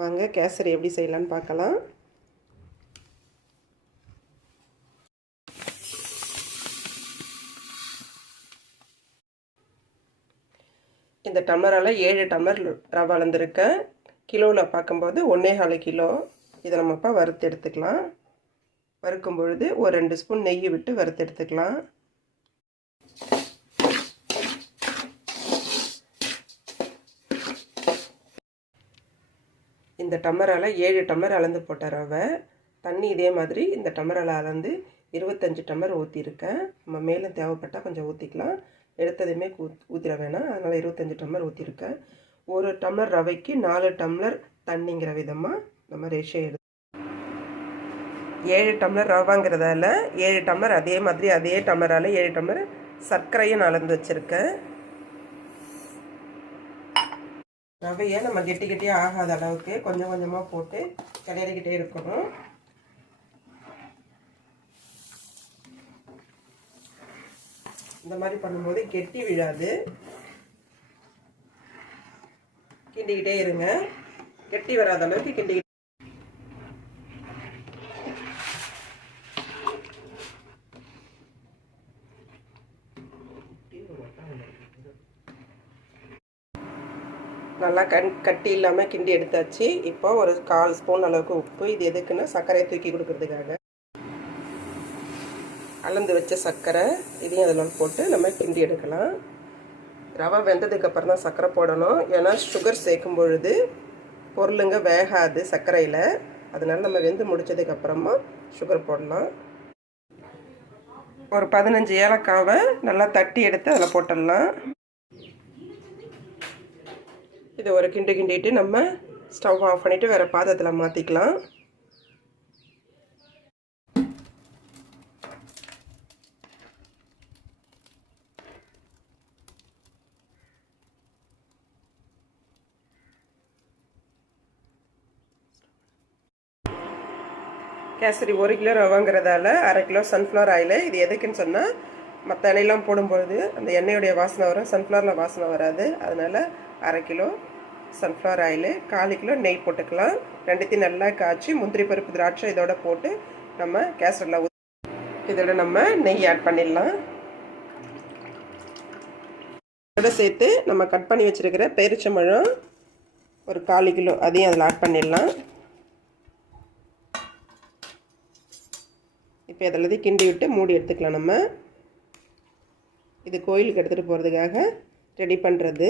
வாங்க கேசரி எப்படி செய்யலான்னு பார்க்கலாம். இந்த டம்ளரால் 7 டம்ளர் ரவை அளந்துருக்கேன். கிலோவில் பார்க்கும்போது 1,4 கிலோ. இதை நம்ம இப்போ வறுத்து எடுத்துக்கலாம். வறுக்கும் பொழுது ஒரு 2 ஸ்பூன் நெய் விட்டு வறுத்து எடுத்துக்கலாம். இந்த டம்ளரால் 7 டம்ளர் அளந்து போட்ட ரவை. தண்ணி இதே மாதிரி இந்த டம்ளரால் அளந்து 25 டம்ளர் ஊற்றிருக்கேன். நம்ம மேலே தேவைப்பட்டால் கொஞ்சம் ஊற்றிக்கலாம். எடுத்ததுமே ஊற்றிட வேணாம், அதனால் 25 டம்ளர் ஊற்றிருக்கேன். ஒரு டம்ளர் ரவைக்கு 4 டம்ளர் தண்ணிங்கிற விதமாக நம்ம ரேஷியோ எடுத்து 7 டம்ளர் ரவாங்கிறதால 7 டம்ளர் அதே டம்ளரால் 7 டம்ளர் சர்க்கரையும் நான் அளந்து வச்சுருக்கேன். ரவையை நம்ம கெட்டியாக ஆகாத அளவுக்கு கொஞ்சம் கொஞ்சமாக போட்டு கிளறிக்கிட்டே இருக்கணும். இந்த மாதிரி பண்ணும்போது கெட்டி விழாது. கிண்டிக்கிட்டே இருங்க. கெட்டி வராத அளவுக்கு கிண்டி நல்லா கட்டி இல்லாமல் கிண்டி எடுத்தாச்சு. இப்போ ஒரு 1/4 ஸ்பூன் அளவுக்கு உப்பு. இது எதுக்குன்னா சர்க்கரையை தூக்கி கொடுக்கறதுக்காக. அளந்து வச்ச சர்க்கரை இதையும் அதில் போட்டு நம்ம கிண்டி எடுக்கலாம். ரவை வெந்ததுக்கப்புறம் தான் சர்க்கரை போடணும். ஏன்னா சுகர் சேர்க்கும் பொழுது பொருளுங்க வேகாது சர்க்கரையில். அதனால் நம்ம வெந்து முடித்ததுக்கப்புறமா சுகர் போடலாம். ஒரு 15 ஏலக்காவை நல்லா தட்டி எடுத்து அதில் போட்டுடலாம். இது ஒரு கிண்டிட்டு நம்ம ஸ்டவ் ஆஃப் பண்ணிவிட்டு வேறு பாத்திரத்தில் மாற்றிக்கலாம். கேசரி 1 கிலோ ரவாங்கிறதால 1/2 கிலோ சன்ஃப்ளவர் ஆயில். இது எதுக்குன்னு சொன்னால் மற்ற எண்ணெயெல்லாம் போடும்பொழுது அந்த எண்ணெயுடைய வாசனை வரும், சன்ஃப்ளவரில் வாசனை வராது. அதனால் 1/2 கிலோ சன்ஃப்ளவர் ஆயில், 1/4 கிலோ நெய் போட்டுக்கலாம். ரெண்டுத்தையும் நல்லா காய்ச்சி முந்திரி பருப்பு திராட்சை இதோட போட்டு நம்ம கேசரியில் இதோட நம்ம நெய் ஆட் பண்ணிடலாம். இதோட சேர்த்து நம்ம கட் பண்ணி வச்சுருக்கிற பேரிச்சம்பழம் ஒரு 1/4 கிலோ அதையும் அதில் ஆட் பண்ணிடலாம். இப்போ இதெல்லாத்தையும் கிண்டி விட்டு மூடி எடுத்துக்கலாம். நம்ம இது கோயிலுக்கு எடுத்துகிட்டு போகிறதுக்காக ரெடி பண்ணுறது.